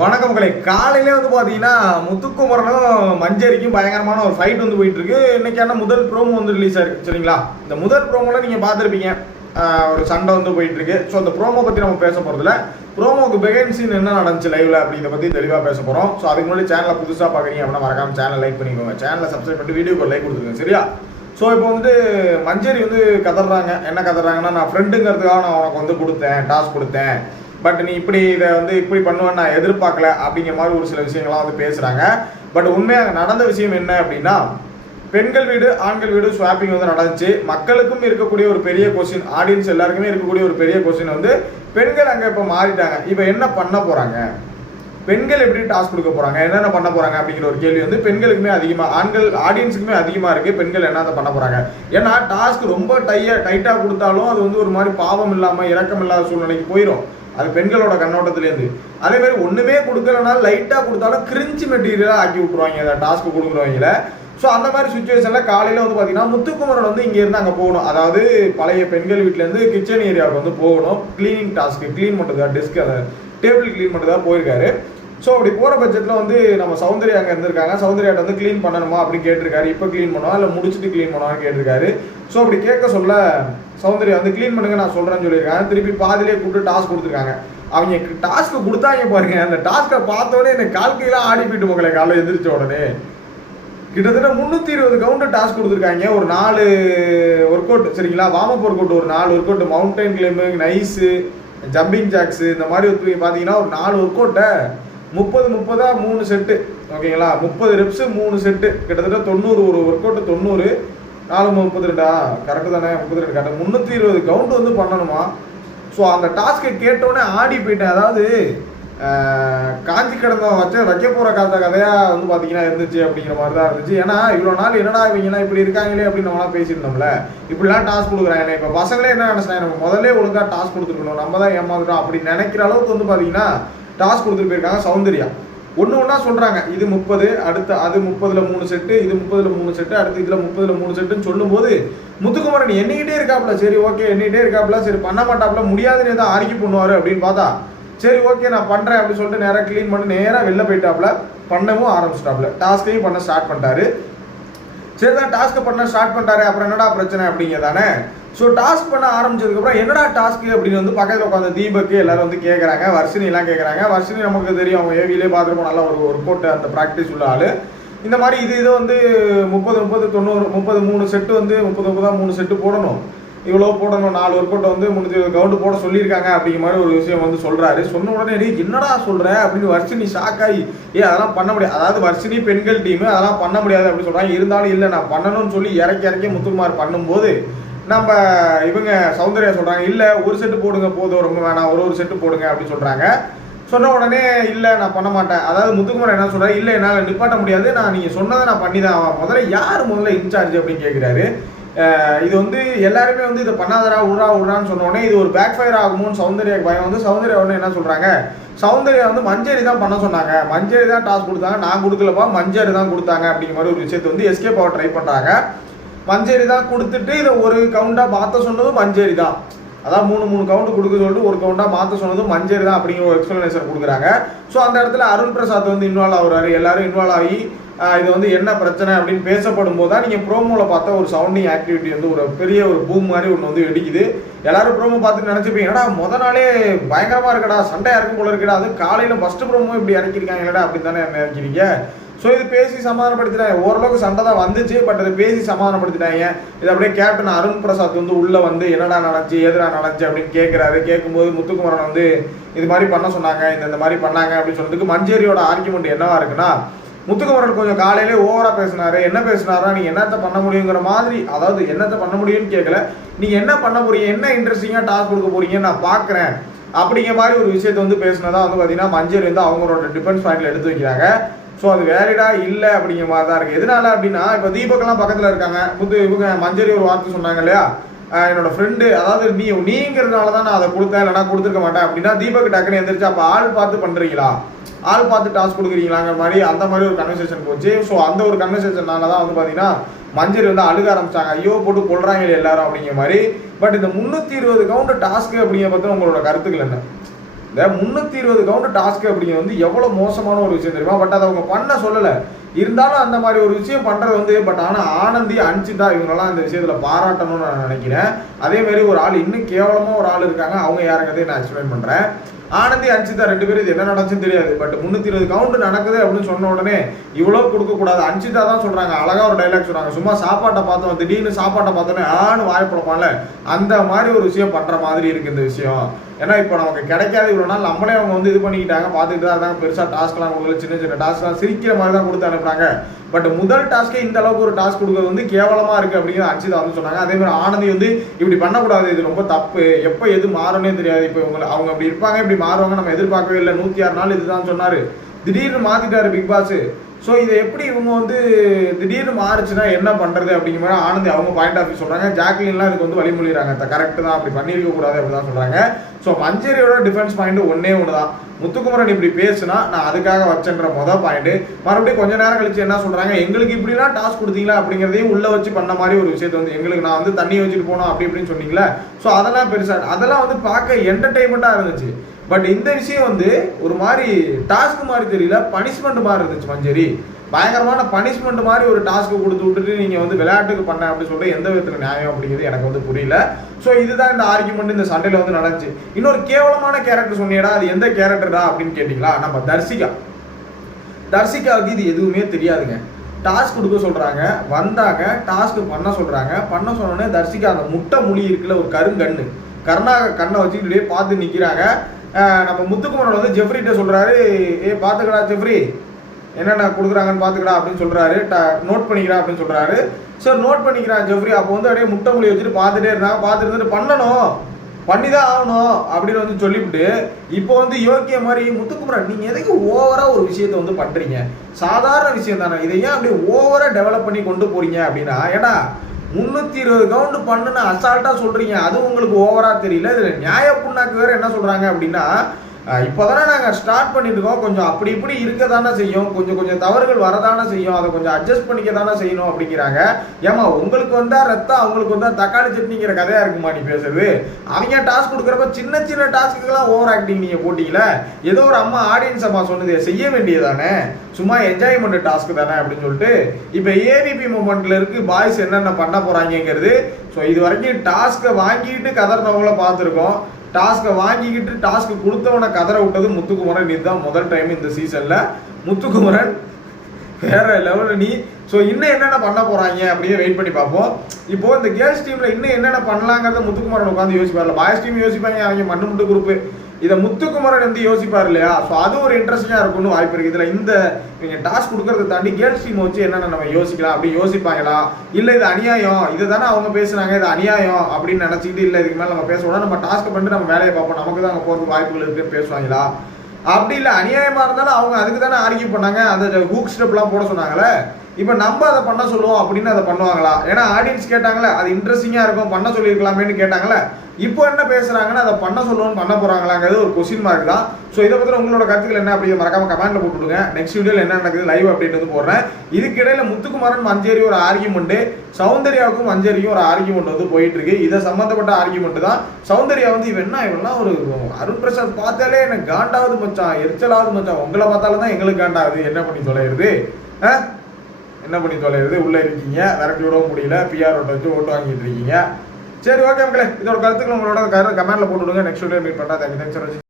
வணக்கம் மக்களை. காலையிலே வந்து பார்த்தீங்கன்னா முத்துக்குமரனும் மஞ்சரிக்கும் பயங்கரமான ஒரு ஃபைட் வந்து போயிட்டு இருக்கு. இன்னைக்கான முதல் ப்ரோமோ வந்து ரிலீஸ் ஆயிருக்கு சரிங்களா. இந்த முதல் ப்ரோமோல நீங்கள் பார்த்துருப்பீங்க, ஒரு சண்டை வந்து போயிட்டு இருக்கு. ஸோ அந்த ப்ரோமோ பற்றி நம்ம பேச போகிறதுல ப்ரோமோக்கு பிகைண்ட் சீன் என்ன நடந்துச்சு லைவ்ல அப்படிங்கிறத பற்றி தெளிவாக பேச போகிறோம். ஸோ அதுக்கு முன்னாடி சேனலை புதுசாக பார்க்குறீங்க அப்படின்னா மறக்காம சேனல் லைக் பண்ணிக்கோங்க, சேனலை சப்ஸ்கிரைப் பண்ணிட்டு வீடியோக்கு லைக் கொடுத்துருங்க சரியா. ஸோ இப்போ வந்து மஞ்சரி வந்து கதறாங்க. என்ன கதறாங்கன்னா, நான் ஃப்ரெண்டுங்கிறதுக்காக நான் உனக்கு வந்து கொடுத்தேன், டாஸ்க் கொடுத்தேன், பட் நீ இப்படி இதை வந்து இப்படி பண்ணுவேன்னு நான் எதிர்பார்க்கல அப்படிங்கிற மாதிரி ஒரு சில விஷயங்கள்லாம் வந்து பேசுகிறாங்க. பட் உண்மையாக நடந்த விஷயம் என்ன அப்படின்னா, பெண்கள் வீடு ஆண்கள் வீடு ஸ்வாப்பிங் வந்து நடந்துச்சு. மக்களுக்கும் இருக்கக்கூடிய ஒரு பெரிய கொஸ்டின், ஆடியன்ஸ் எல்லாருக்குமே இருக்கக்கூடிய ஒரு பெரிய கொஸ்டின் வந்து, பெண்கள் அங்கே இப்போ மாறிட்டாங்க, இப்போ என்ன பண்ண போகிறாங்க, பெண்கள் எப்படி டாஸ்க் கொடுக்க போகிறாங்க, என்னென்ன பண்ண போகிறாங்க அப்படிங்கிற ஒரு கேள்வி வந்து பெண்களுக்குமே அதிகமாக, ஆண்கள் ஆடியன்ஸுக்குமே அதிகமாக இருக்குது. பெண்கள் என்னதை பண்ண போகிறாங்க, ஏன்னா டாஸ்க் ரொம்ப டைட்டாக கொடுத்தாலும் அது வந்து ஒரு மாதிரி பாவம் இல்லாமல் இரக்கம் இல்லாத சூழ்நிலைக்கு போயிடும். அது பெண்களோட கண்ணோட்டத்திலேருந்து. அதே மாதிரி ஒன்றுமே கொடுக்கலனால லைட்டாக கொடுத்தாலும் கிரிஞ்சு மெட்டீரியலாக ஆக்கி விட்ருவாங்க அதை டாஸ்க்கு கொடுக்குறவங்கள. ஸோ அந்த மாதிரி சுச்சுவேஷனில் காலையில் வந்து பார்த்தீங்கன்னா முத்துக்குமரன் வந்து இங்கேருந்து அங்கே போகணும். அதாவது பழைய பெண்கள் வீட்டிலேருந்து கிச்சன் ஏரியாவுக்கு வந்து போகணும். க்ளீனிங் டாஸ்க்கு, க்ளீன் பண்ணுறது தான், டெஸ்க் அதை டேபிள் க்ளீன் பண்ணுறது தான் போயிருக்காரு. ஸோ அப்படி போகிற பட்சத்தில் வந்து நம்ம சௌந்தர்யா அங்கே இருந்திருக்காங்க. சௌந்தர்யாட்ட வந்து க்ளீன் பண்ணணுமா அப்படின்னு கேட்டிருக்காரு. இப்போ க்ளீன் பண்ணுவா இல்லை முடிச்சுட்டு க்ளீன் பண்ணுவான்னு கேட்டிருக்காரு. ஸோ அப்படி கேட்க சொல்ல சௌந்தர்யா வந்து க்ளீன் பண்ணுங்க நான் சொல்கிறேன்னு சொல்லியிருக்காங்க. திருப்பி பாதிலே கூப்பிட்டு டாஸ்க் கொடுத்துருக்காங்க. அவங்க டாஸ்க்கு கொடுத்தாங்க பாருங்க, அந்த டாஸ்க்கை பார்த்தோடனே எனக்கு கால்கையெல்லாம் ஆடி போயிட்டு போகலை. காலையில் எந்திரிச்ச உடனே கிட்டத்தட்ட 320 கவுண்டர் டாஸ்க் கொடுத்துருக்காங்க. ஒரு 4 ஒர்க் அவுட் சரிங்களா, வார்ம் அப் ஒர்க் அவுட் ஒரு 4 work out, mountain climbing, nice, jumping jacks, இந்த மாதிரி பார்த்தீங்கன்னா ஒரு 4 ஒர்க் அவுட்டை 30 3 செட்டு ஓகேங்களா, 30 ரெப்ஸு 3 செட்டு, கிட்டத்தட்ட 90 ஒரு ஒர்க் அவுட்டு 90 4 32 கரெக்டு தானே, 32 கரெக்டாக 320 கவுண்ட் வந்து பண்ணணுமா. ஸோ அந்த டாஸ்க்கை கேட்டோடனே ஆடி போயிட்டேன். அதாவது காஞ்சி கிடந்த வைக்க போகிற கதையாக வந்து பார்த்தீங்கன்னா இருந்துச்சு அப்படிங்கிற மாதிரி தான் இருந்துச்சு. ஏன்னா இவ்வளோ நாள் என்னடா இவங்கன்னா இப்படி இருக்காங்களே அப்படின்னு நம்மளாம் பேசியிருந்தோம்ல, இப்படிலாம் டாஸ்க் கொடுக்குறாங்க. இப்போ பசங்களே என்ன நினச்சினாங்க, நம்ம முதல்ல ஒழுங்காக டாஸ்க் கொடுத்துருக்கணும், நம்ம தான் ஏமாந்துட்டோம் அப்படி நினைக்கிற அளவுக்கு வந்து பார்த்தீங்கன்னா டாஸ்க் கொடுத்துட்டு போயிருக்காங்க. சௌந்தர்யா ஒன்று ஒன்றா சொல்கிறாங்க, இது 30, அடுத்து அது 30ல் 3 செட்டு, இது 30ல் 3 செட்டு, அடுத்து இதில் 30ல் 3 செட்டுன்னு சொல்லும்போது முத்துக்குமரன் எண்ணிக்கிட்டே இருக்காப்புல. சரி ஓகே எண்ணிக்கிட்டே இருக்காப்புல, சரி பண்ண மாட்டாப்புல, முடியாதுன்னு எதாவது ஆர்கியூ பண்ணுவார் அப்படின்னு பார்த்தா, சரி ஓகே நான் பண்ணுறேன் அப்படின்னு சொல்லிட்டு நேராக க்ளீன் பண்ணி நேராக வெளில போயிட்டாப்புல. பண்ணவும் ஆரம்பிச்சிட்டாப்புல, டாஸ்க்கையும் பண்ண ஸ்டார்ட் பண்ணிட்டாரு. சரி தான் டாஸ்க்கை பண்ண ஸ்டார்ட் பண்ணிட்டாரு, அப்புறம் என்னடா பிரச்சனை அப்படிங்கிறதானே. ஸோ டாஸ்க் பண்ண ஆரம்பிச்சதுக்கப்புறம் என்னடா டாஸ்க்கு அப்படின்னு வந்து பக்கத்தில் உட்காந்து தீபக்கு எல்லாரும் வந்து கேட்குறாங்க, வர்ஷினிலாம் கேட்குறாங்க. வர்ஷினி நமக்கு தெரியும், அவங்க ஏவிலே பார்த்துருப்போம், நல்லா ஒரு கோட்டை அந்த ப்ராக்டிஸ் உள்ள ஆள். இந்த மாதிரி இது வந்து 30 90 3 செட்டு வந்து 30 3 செட்டு போடணும், இவ்வளோ போடணும், 4 ஒர்க் அவுட்டை வந்து 320 கவுண்ட் போட சொல்லியிருக்காங்க அப்படிங்கிற மாதிரி ஒரு விஷயம் வந்து சொல்கிறாரு. சொன்ன உடனே என்னடா சொல்கிற அப்படின்னு வர்ஷினி ஷாக்காகி, அதெல்லாம் பண்ண முடியாது, அதாவது வர்ஷினி பெண்கள் டீமு அதெல்லாம் பண்ண முடியாது அப்படின்னு சொல்கிறாங்க. இருந்தாலும் இல்லை நான் பண்ணணும்னு சொல்லி இறக்கி முத்துக்குமார் பண்ணும்போது நம்ம இவங்க சௌந்தர்யா சொல்கிறாங்க, இல்லை ஒரு செட்டு போடுங்க போதும், ரொம்ப வேணாம், ஒரு செட்டு போடுங்க அப்படின்னு சொல்கிறாங்க. சொன்ன உடனே இல்லை நான் பண்ண மாட்டேன். அதாவது முத்துக்குமார் என்ன சொல்கிறார், இல்லை என்னால் நிப்பாட்ட முடியாது, நான் நீங்கள் சொன்னதை நான் பண்ணி தான் ஆவேன். முதல்ல இன்சார்ஜ் அப்படின்னு கேட்குறாரு. இது வந்து எல்லாருமே வந்து இதை பண்ணாதரா விட்றான்னு சொன்ன உடனே இது ஒரு பேக் ஃபயர் ஆகுமோன்னு சௌந்தர்யாவுக்கு பயம் வந்து சௌந்தர்யா உடனே என்ன சொல்கிறாங்க, சௌந்தர்யா வந்து மஞ்சரி தான் பண்ண சொன்னாங்க, மஞ்சரி தான் டாஸ்க் கொடுத்தாங்க, நான் கொடுக்கலப்பா மஞ்சரி தான் கொடுத்தாங்க அப்படிங்கிற மாதிரி ஒரு விஷயத்தை வந்து எஸ்கேப் ஆக ட்ரை பண்ணுறாங்க. மஞ்சரி தான் கொடுத்துட்டு இதை ஒரு கவுண்டாக மாற்ற சொன்னதும் மஞ்சரி தான், அதான் 3 கவுண்ட் கொடுக்க சொல்லிட்டு ஒரு கவுண்டாக மாற்ற சொன்னதும் மஞ்சரி தான் அப்படிங்கிற ஒரு எக்ஸ்பிளனேஷன் கொடுக்குறாங்க. ஸோ அந்த இடத்துல அருண் பிரசாத் வந்து இன்வால்வ் ஆகுறாரு. எல்லாரும் இன்வால்வ் ஆகி இது வந்து என்ன பிரச்சனை அப்படின்னு பேசப்படும் போது தான் நீங்கள் ப்ரோமோவில் பார்த்தா ஒரு சவுண்டிங் ஆக்டிவிட்டி வந்து ஒரு பெரிய ஒரு பூம் மாதிரி ஒன்று வந்து வெடிக்குது. எல்லாரும் ப்ரோமோ பார்த்துட்டு நினச்சிப்பீங்க, ஏடா நாளே பயங்கரமாக இருக்கடா, சண்டையாக இருக்கும் போல இருக்கடா, அது காலையில் ஃபஸ்ட்டு ப்ரோமோ இப்படி இறக்கிருக்காங்கடா அப்படின்னு தானே நினைக்கிறீங்க. ஸோ இது பேசி சமாதானப்படுத்திட்டாங்க. ஓரளவுக்கு சண்டை தான் வந்துச்சு, பட் அதை பேசி சமாதானப்படுத்திட்டாங்க. இது அப்படியே கேப்டன் அருண் பிரசாத் வந்து உள்ளே வந்து என்னடா நடந்துச்சு எதுடா நடந்துச்சு அப்படின்னு கேட்குறாரு. கேட்கும்போது முத்துக்குமரன் வந்து இது மாதிரி பண்ண சொன்னாங்க, இந்த மாதிரி பண்ணாங்க அப்படின்னு சொல்றதுக்கு மஞ்சரியோட ஆர்கியூமெண்ட் என்னவா இருக்குன்னா, முத்துக்குமரன் கொஞ்சம் காலையிலே ஓவரா பேசினாரு. என்ன பேசினாரா, நீங்க என்னத்தை பண்ண முடியுங்கிற மாதிரி, அதாவது என்னத்தை பண்ண முடியும்னு கேட்கல, நீங்க என்ன பண்ண போறீங்க, என்ன இன்ட்ரெஸ்டிங்கா டாஸ்க் கொடுக்க போறீங்கன்னு நான் பாக்குறேன் அப்படிங்கிற மாதிரி ஒரு விஷயத்தை வந்து பேசினதா வந்து பார்த்தீங்கன்னா மஞ்சரி வந்து அவங்களோட டிஃபென்ஸ் பாயிண்ட்ல எடுத்து வைக்கிறாங்க. ஸோ அது வேலிடா இல்லை அப்படிங்கிற மாதிரி தான் இருக்குது. எதனால அப்படின்னா, இப்போ தீபக்கெல்லாம் பக்கத்தில் இருக்காங்க. இவங்க மஞ்சரி ஒரு வார்த்தை சொன்னாங்க இல்லையா, என்னோட ஃப்ரெண்டு, அதாவது நீங்கிறதுனால தான் நான் அதை கொடுத்தேன், இல்லைனா கொடுத்துருக்க மாட்டேன் அப்படின்னா தீபக் டக்குன்னு எந்திரிச்சு அப்போ ஆள் பார்த்து பண்ணுறீங்களா, ஆள் பார்த்து டாஸ்க் கொடுக்குறீங்களாங்கிற மாதிரி அந்த மாதிரி ஒரு கன்வர்சேஷன் போச்சு. ஸோ அந்த ஒரு கன்வர்சேஷனால தான் வந்து பார்த்தீங்கன்னா மஞ்சரி வந்து அழுக ஆரம்பிச்சாங்க, ஐயோ போட்டு கொள்றாங்க எல்லாரும் அப்படிங்கிற மாதிரி. பட் இந்த 320 கவுண்ட் டாஸ்க்கு அப்படிங்கிற பற்றி உங்களோட கருத்துக்கள் என்ன? இந்த 320 கவுண்ட் டாஸ்க் அப்படிங்கிறது வந்து எவ்வளோ மோசமான ஒரு விஷயம் தெரியுமா? பட் அதை அவங்க பண்ண சொல்லலை. இருந்தாலும் அந்த மாதிரி ஒரு விஷயம் பண்ணுறது வந்து பட் ஆனால் ஆனந்தி அன்சிதா இவங்கெல்லாம் இந்த விஷயத்தில் பாராட்டணும்னு நான் நினைக்கிறேன். அதேமாரி ஒரு ஆள் இன்னும் கேவலமாக ஒரு ஆள் இருக்காங்க, அவங்க யாருங்கிறதே நான் எக்ஸ்பிளைன் பண்ணுறேன். ஆனந்தி அன்சிதா 2 பேரும் இது என்ன நடந்துச்சுன்னு தெரியாது. பட் 320 கவுண்ட் நடக்குது அப்படின்னு சொன்ன உடனே இவ்வளோ கொடுக்கக்கூடாது. அன்சிதா தான் சொல்கிறாங்க, அழகாக ஒரு டைலாக் சொல்கிறாங்க, சும்மா சாப்பாட்டை பார்த்தோம் திடீர்னு சாப்பாட்டை பார்த்தோன்னே ஆன்னு வாய்ப்பிழப்பான்ல, அந்த மாதிரி ஒரு விஷயம் பண்ணுற மாதிரி இருக்குது இந்த விஷயம். ஏன்னா இப்போ நமக்கு கிடைக்காது இவ்வளோ நாள், நம்மளே அவங்க வந்து இது பண்ணிக்கிட்டாங்க, பார்த்துக்கிட்டு தான் இருந்தாங்க. பெருசாக டாஸ்க்லாம் உங்களுக்கு சின்ன சின்ன டாஸ்க்லாம் சிரிக்கிற மாதிரி தான் கொடுத்து அனுப்புறாங்க. பட் முதல் டாஸ்க்கே இந்த அளவுக்கு ஒரு டாஸ்க் கொடுக்குறது வந்து கேவலமாக இருக்குது அப்படிங்கிற அன்சிதா வந்து சொன்னாங்க. அதே மாதிரி ஆனந்தி வந்து இப்படி பண்ணக்கூடாது, இது ரொம்ப தப்பு, எப்போ எது மாறும்னே தெரியாது. இப்போ அவங்க அப்படி இருப்பாங்க, இப்படி மாறுவாங்க நம்ம எதிர்பார்க்கவே இல்லை. 106 நாள் இதுதான் சொன்னார், திடீர்னு மாற்றிட்டாரு பிக் பாஸ். ஸோ இதை எப்படி இவங்க வந்து திடீர்னு மாறுச்சுன்னா என்ன பண்ணுறது அப்படிங்கிற மாதிரி ஆனந்தி அவங்க பாயிண்ட் ஆஃப் வியூ சொல்கிறாங்க. ஜாக்லின்லாம் இதுக்கு வந்து வழிமொழிகிறாங்க, கரெக்டு தான், அப்படி பண்ணியிருக்க கூடாது அப்படி தான் சொல்கிறாங்க. ஸோ மஞ்சரியோட டிஃபென்ஸ் பாயிண்ட் ஒன்று தான், முத்துக்குமரன் இப்படி பேசுனா நான் அதுக்காக வச்சேன்ற பாயிண்ட். மறுபடியும் கொஞ்ச நேரம் கழிச்சு என்ன சொல்கிறாங்க, எங்களுக்கு இப்படிலாம் டாஸ்க் கொடுத்தீங்களா அப்படிங்கிறதையும் உள்ளே வச்சு பண்ண மாதிரி ஒரு விஷயத்தை வந்து எங்களுக்கு நான் வந்து தண்ணி வச்சுட்டு போனோம் அப்படி இப்படின்னு சொன்னீங்களே. ஸோ அதெல்லாம் பெருசாக அதெல்லாம் வந்து பார்க்க என்டர்டெயின்மெண்ட்டாக இருந்துச்சு. பட் இந்த விஷயம் வந்து ஒரு மாதிரி டாஸ்க் மாதிரி தெரியல, பனிஷ்மெண்ட் மாதிரி இருந்துச்சு. மஞ்சரி பயங்கரமான பனிஷ்மெண்ட் மாதிரி ஒரு டாஸ்க்கு கொடுத்து விட்டுட்டு நீங்கள் வந்து விளையாட்டுக்கு பண்ண அப்படின்னு சொல்லிட்டு எந்த விதத்தில் நியாயம் அப்படிங்கிறது எனக்கு வந்து புரியல. ஸோ இதுதான் இந்த ஆர்கியூமெண்ட் இந்த சண்டையில் வந்து நடந்துச்சு. இன்னொரு கேவலமான கேரக்டர் சொன்னீடா, அது எந்த கேரக்டர் தான் அப்படின்னு கேட்டிங்களா, நம்ம தர்சிகாவுக்கு இது எதுவுமே தெரியாதுங்க. டாஸ்க் கொடுக்க சொல்கிறாங்க, வந்தாங்க, டாஸ்க்கு பண்ண சொல்கிறாங்க, பண்ண சொன்னோடனே தர்சிகா அந்த முட்டை மொழி இருக்குல்ல, ஒரு கண்ணை வச்சுக்கிட்டே பார்த்து நிற்கிறாங்க. நம்ம முத்துக்குமரன் வந்து ஜெஃப்ரிட்ட சொல்கிறாரு, பார்த்துக்கடா ஜெஃப்ரி, என்னென்ன கொடுக்குறாங்கன்னு பார்த்துக்கடா அப்படின்னு சொல்கிறாரு, நோட் பண்ணிக்கிறா அப்படின்னு சொல்கிறாரு. சார் நோட் பண்ணிக்கிறான் ஜெஃப்ரி. அப்போ வந்து அப்படியே முட்டை மொழி வச்சுட்டு பார்த்துட்டே இருந்தாங்க. பார்த்துட்டு இருந்துட்டு பண்ணணும், பண்ணி தான் ஆகணும் அப்படின்னு வந்து சொல்லிவிட்டு இப்போ வந்து யோக்கிய மாதிரி முத்துக்குமரன் நீங்கள் எதுக்கு ஓவராக ஒரு விஷயத்தை வந்து பண்ணுறீங்க, சாதாரண விஷயம் தானே, இதை ஏன் அப்படியே ஓவராக டெவலப் பண்ணி கொண்டு போகிறீங்க அப்படின்னா, ஏன்னா 320 கவுண்ட் பண்ணுன்னு அசால்ட்டாக சொல்கிறீங்க, அது உங்களுக்கு ஓவராக தெரியல. இதில் நியாய புண்ணாக்கு வேறு என்ன சொல்கிறாங்க அப்படின்னா, இப்போ தானே நாங்கள் ஸ்டார்ட் பண்ணிட்டு இருக்கோம், கொஞ்சம் அப்படி இப்படி இருக்க தானே செய்யும், கொஞ்சம் தவறுகள் வரதானே செய்யும், அதை கொஞ்சம் அட்ஜஸ்ட் பண்ணிக்க தானே செய்யணும் அப்படிங்கிறாங்க. ஏமா உங்களுக்கு வந்தா ரத்தம், அவங்களுக்கு வந்தா தக்காளி சட்னிங்கிற கதையா இருக்குமா நீ பேசுறது? அவங்க டாஸ்க் கொடுக்குறப்ப சின்ன சின்ன டாஸ்க்குலாம் ஓவர் ஆக்டிங் நீங்கள் போட்டீங்களே. ஏதோ ஒரு அம்மா ஆடியன்ஸ் அம்மா சொன்னது செய்ய வேண்டியதானே, சும்மா என்ஜாய்மெண்ட் டாஸ்க் தானே அப்படின்னு சொல்லிட்டு இப்போ ஏவிபி மூமெண்ட்ல இருக்கு பாய்ஸ் என்னென்ன பண்ண போறாங்கிறது. ஸோ இது வரைக்கும் டாஸ்க்கை வாங்கிட்டு கதறினவங்கள பார்த்துருக்கோம், டாஸ்க்கை வாங்கிக்கிட்டு டாஸ்க்கு கொடுத்தவனை கதற விட்டது முத்துக்குமரன். இதுதான் முதல் டைம் இந்த சீசன்ல. முத்துக்குமரன் வேற லெவலில் நீ. ஸோ இன்னும் என்னென்ன பண்ண போறாங்க அப்படின்னு வெயிட் பண்ணி பார்ப்போம். இப்போ இந்த கேர்ள்ஸ் டீம்ல இன்னும் என்னென்ன பண்ணலாங்கிறத முத்துக்குமரன் உட்காந்து யோசிப்பார்ல. பாய்ஸ் டீம் யோசிப்பாங்க, அவங்க மண்ணு முட்டு குரூப், இதை முத்துக்குமரன் வந்து யோசிப்பார் இல்லையா. ஸோ அது ஒரு இன்ட்ரெஸ்டிங்காக இருக்கும்னு வாய்ப்பு இருக்குது. இதில் இந்த நீங்கள் டாஸ்க் கொடுக்கறத தாண்டி கேர்ள்ஸ் டீம் வச்சு என்னென்ன நம்ம யோசிக்கலாம், அப்படி யோசிப்பாங்களா, இல்லை இது அநியாயம், இது தானே அவங்க பேசுனாங்க, இது அநியாயம் அப்படின்னு நினச்சிக்கிட்டு இல்லை இதுக்கு மேலே நம்ம பேசக்கூடாது, நம்ம டாஸ்க் பண்ணிட்டு நம்ம வேலையை பார்ப்போம், நமக்கு தான் அங்கே போகிறதுக்கு வாய்ப்புகள் இருக்குன்னு பேசுவாங்களா. அப்படி இல்லை அநியாயமாக இருந்தாலும் அவங்க அதுக்கு தானே ஆர்கியூ பண்ணாங்க, அந்த ஹூக் ஸ்டெப்லாம் போட சொன்னாங்களே, இப்போ நம்ம அதை பண்ண சொல்லுவோம் அப்படின்னு அதை பண்ணுவாங்களா? ஏன்னா ஆடியன்ஸ் கேட்டாங்களே, அது இன்ட்ரெஸ்டிங்காக இருக்கும், பண்ண சொல்லியிருக்கலாமேன்னு கேட்டாங்களே. இப்போ என்ன பேசுறாங்கன்னா அதை பண்ண சொல்லுவோம்னு பண்ண போறாங்களாங்கிறது ஒரு கொஸ்டின் மார்க் தான். ஸோ இதை பற்றி உங்களோட கருத்துக்கள் என்ன அப்படி மறக்காம கமெண்ட்ல போட்டுவிடுங்க. நெக்ஸ்ட் வீடியோவில் என்ன நடக்குது லைவ் அப்டேட் வந்து போடுறேன். இதுக்கிடையில முத்துக்குமரன் மஞ்சேரி ஒரு ஆர்கியூமெண்ட், சௌந்தர்யாவுக்கும் மஞ்சேரியும் ஒரு ஆர்கியூமெண்ட் வந்து போயிட்டு இருக்கு. இதை சம்பந்தப்பட்ட ஆர்கியூமெண்ட் தான். சௌந்தர்யா வந்து இவெல்லாம் ஒரு அருண் பிரசாத் பார்த்தாலே எனக்கு காண்டாவது மச்சான், எரிச்சலாவது மச்சான், உங்களை பார்த்தாலும் தான் எங்களுக்கு காண்டாவது, என்ன பண்ணி தொலைகிறது, என்ன பண்ணி தொலைகிறது, உள்ள இருக்கீங்க, விரட்டி விடவும் முடியல, பிஆர் ஓட்ட வச்சு ஓட்டு வாங்கிட்டு இருக்கீங்க. சரி ஓகே மக்களே, இதோட கருத்துக்கள் உங்களோட கமெண்ட்ல போட்டு விடுங்க. நெக்ஸ்ட் வீடியோ மீட் பண்ணா. தேங்க்ஸ்.